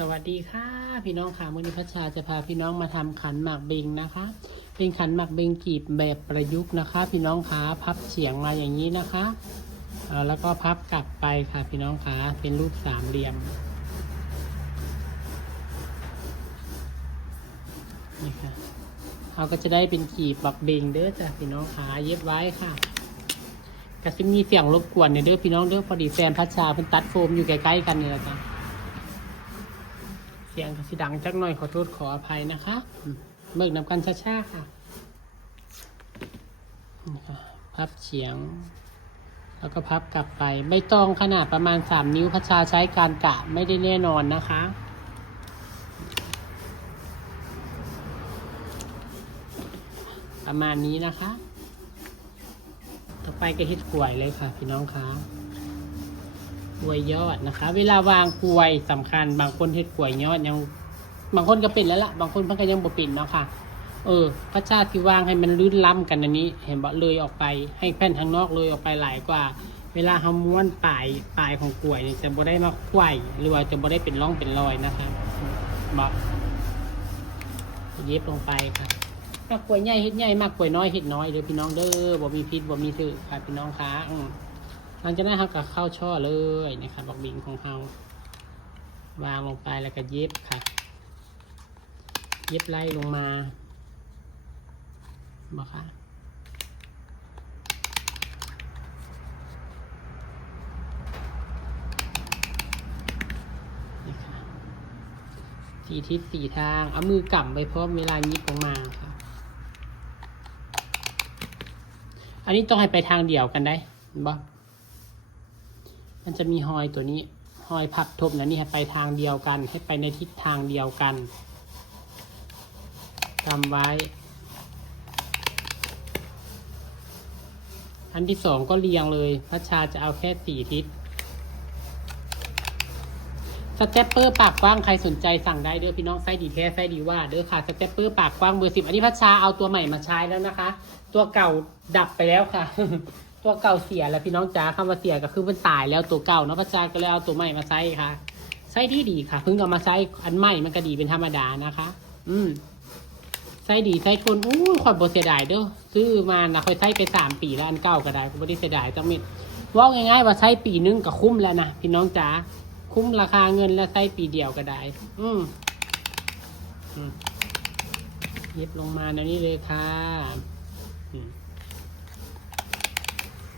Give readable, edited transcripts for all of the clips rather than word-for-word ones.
สวัสดีค่ะพี่น้องค่ะวันนี้พัชชาจะพาพี่น้องมาทำขันหมากเบงนะคะเป็นขันหมากเบงกีบแบบประยุกต์นะคะพี่น้องขาพับเฉียงมาอย่างนี้นะคะแล้วก็พับกลับไปค่ะพี่น้องขาเป็นรูปสามเหลี่ยมนี่ค่ะเราก็จะได้เป็นกีบหมากเบงเด้อจ้ะพี่น้องขาเย็บไว้ค่ะก็จะมีเสียงรบกวนเนี่ยเด้อพี่น้องเด้อพอดีแฟนพัชชาเป็นตัดโฟมอยู่ใกล้ๆกันเนี่ยจ้ะเสียงก็สิดังจักหน่อยขอโทษขออภัยนะคะเบิกนำกันช้าๆค่ะพับเฉียงแล้วก็พับกลับไปใบตองขนาดประมาณ3 นิ้วพัชชาใช้การกะไม่ได้แน่นอนนะคะประมาณนี้นะคะต่อไปก็เฮ็ดกล้วยเลยค่ะพี่น้องคะกล้วยยอดนะคะเวลาวางกล้วยสำคัญบางคนเฮ็ดกล้วยยอดยังบางคนก็เป็นแล้วล่ะบางคนเพิ่งก็ยังบ่เป็นเนาะค่ะพระชาติที่วางให้มันลื่นล้ำกันอันนี้เห็นบ่เลยออกไปให้แผ่นทางนอกเลยออกไปหลายกว่าเวลาเขาม้วนปลายของกล้วยเนี่ยจะบ่ได้มาไขว้หรือว่าจะบ่ได้เป็นร่องเป็นรอยนะคะบ่เย็บลงไปค่ะมากกล้วยใหญ่เฮ็ดใหญ่มากกล้วยน้อยเฮ็ดน้อยเด้อพี่น้องเด้อบ่มีพิษบ่มีถือค่ะพี่น้องคะหลังจากนั้นเราก็เข้าช่อเลยนะครับบักบิงของเราวางลงไปแล้วก็เย็บค่ะเย็บไล่ลงมาบอกค่ะนี่ค่ะ4 ทิศ 4 ทางเอามือกำไปพร้อมเวลายิบลงมาค่ะอันนี้ต้องให้ไปทางเดียวกันได้เห็นบ่มันจะมีหอยตัวนี้หอยพับทบนะนี่ให้ไปทางเดียวกันให้ไปในทิศทางเดียวกันทำไว้อันที่2ก็เรียงเลยพัชชาจะเอาแค่4 ทิศสเตปเปอร์ปากกว้างใครสนใจสั่งได้เด้อพี่น้องไซส์ดีแท้ไซส์ดีว่าเด้อค่ะสเตปเปอร์ปากกว้างเบอร์ 10อันนี้พัชชาเอาตัวใหม่มาใช้แล้วนะคะตัวเก่าดับไปแล้วค่ะ ตัวเก่าเสียแล้วพี่น้องจ๋าคำว่าเสียก็คือมันตายแล้วตัวเก่าเนาะพัชชาก็เลยเอาตัวใหม่มาใช้ค่ะไซส์ที่ดีค่ะเพิ่งเอามาใช้อันใหม่มันก็ดีเป็นธรรมดานะคะไซส์ดีไซส์ทนค่อยบ่เสียดายเด้อซื้อมานะค่อยใช้ไป3 ปีแล้วอันเก่าก็ได้ก็บ่ได้เสียดายจังมิดว่าง่ายๆว่าใช้ปีนึงก็คุ้มแล้วนะพี่น้องจ๋าคุ้มราคาเงินและไส้ปีเดียวก็ได้เย็บลงมาในนี้เลยค่ะ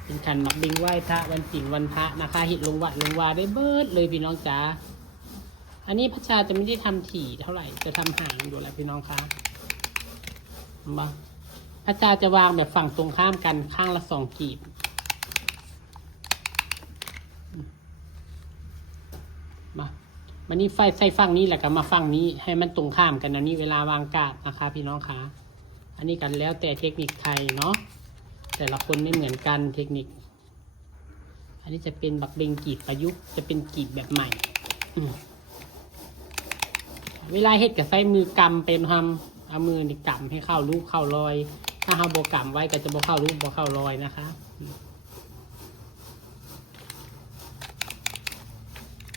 เป็นขันหมักบิงไหว้พระวันศีลวันพระนะคะหิดลงวัดลงวาได้เบิดเลยพี่น้องจ๋าอันนี้พระชาจะไม่ได้ทำถี่เท่าไหร่จะทำห่างอยู่แล้วพี่น้องคะมาพระชาจะวางแบบฝั่งตรงข้ามกันข้างละ2 กีบมันนี่ไฟใส่ฝั่งนี้แหละก็มาฝั่งนี้ให้มันตรงข้ามกันนะนี่เวลาวางกาดนะคะพี่น้องคะอันนี้กันแล้วแต่เทคนิคไทยเนาะแต่ละคนไม่เหมือนกันเทคนิคอันนี้จะเป็นบักเบงกีบประยุกต์จะเป็นกีบแบบใหม่เวลาเฮ็ดกับใส่มือกำเป็นทำเอามือนี่กำให้เข้ารูปเข้ารอยถ้าเอาโบกำไว้ก็จะโบเข้ารูปโบเข้ารอยนะคะ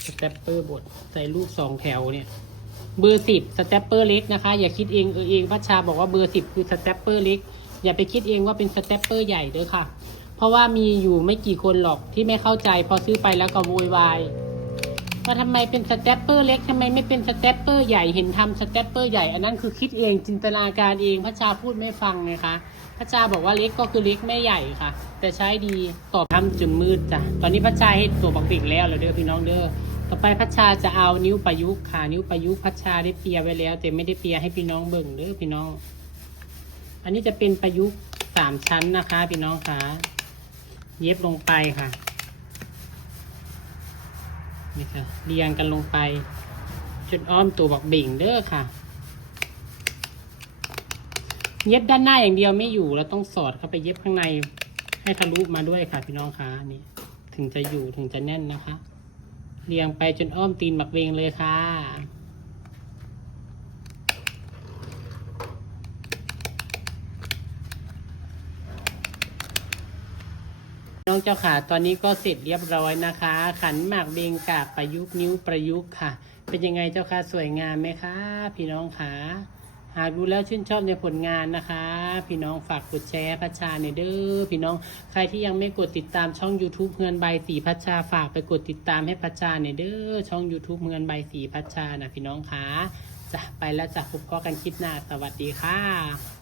สเตปเปอร์บดใส่รูป2 แถวเนี่ยเบอร์ 10สเตปเปอร์เล็กนะคะอย่าคิดเองเองพัชชาบอกว่าเบอร์ 10คือสเตปเปอร์เล็กอย่าไปคิดเองว่าเป็นสเตปเปอร์ใหญ่เด้อค่ะเพราะว่ามีอยู่ไม่กี่คนหรอกที่ไม่เข้าใจพอซื้อไปแล้วก็โวยวายว่าทำไมเป็นสเตปเปอร์เล็กทำไมไม่เป็นสเตปเปอร์ใหญ่เห็นทำสเตปเปอร์ใหญ่อันนั้นคือคิดเองจินตนาการเองพัชชาพูดไม่ฟังไงคะพัชชาบอกว่าเล็กก็คือเล็กไม่ใหญ่ค่ะแต่ใช้ดีตอบทำจนมืดจ้ะตอนนี้พัชชาให้ตัวบักเบงแล้วเด้อพี่น้องเด้อต่อไปพัชชาจะเอานิ้วประยุกต์ค่ะนิ้วประยุกต์พัชชาได้เปียไว้แล้วแต่ไม่ได้เปียให้พี่น้องเบิ่งเด้อพี่น้องอันนี้จะเป็นประยุกต์3 ชั้นนะคะพี่น้องค่ะเย็บลงไปค่ะนี่ค่ะเรียงกันลงไปจนอ้อมตัวบักเบ่งเด้อค่ะเย็บด้านหน้าอย่างเดียวไม่อยู่เราต้องสอดเข้าไปเย็บข้างในให้ทะลุมาด้วยค่ะพี่น้องค่ะนี่ถึงจะอยู่ถึงจะแน่นนะคะเรียงไปจนอ้อมตีนบักเบ่งเลยค่ะน้องเจ้าขาตอนนี้ก็เสร็จเรียบร้อยนะคะขันหมากเบงกาบประยุกต์นิ้วประยุกต์ค่ะ เป็นยังไงเจ้าค่ะสวยงามไหมคะพี่น้องคะหากดูแล้วชื่นชอบในผลงานนะคะ พี่น้องฝากกดแชร์พัชชาในอยเด้อพี่น้องใครที่ยังไม่กดติดตามช่อง YouTube เงินใบสีพัชชาฝากไปกดติดตามให้พัชชาในอยเด้อช่อง YouTube เงินใบสีพัชชานะพี่น้องคะจะไปแล้วจะพบกันคลิปหน้าสวัสดีค่ะ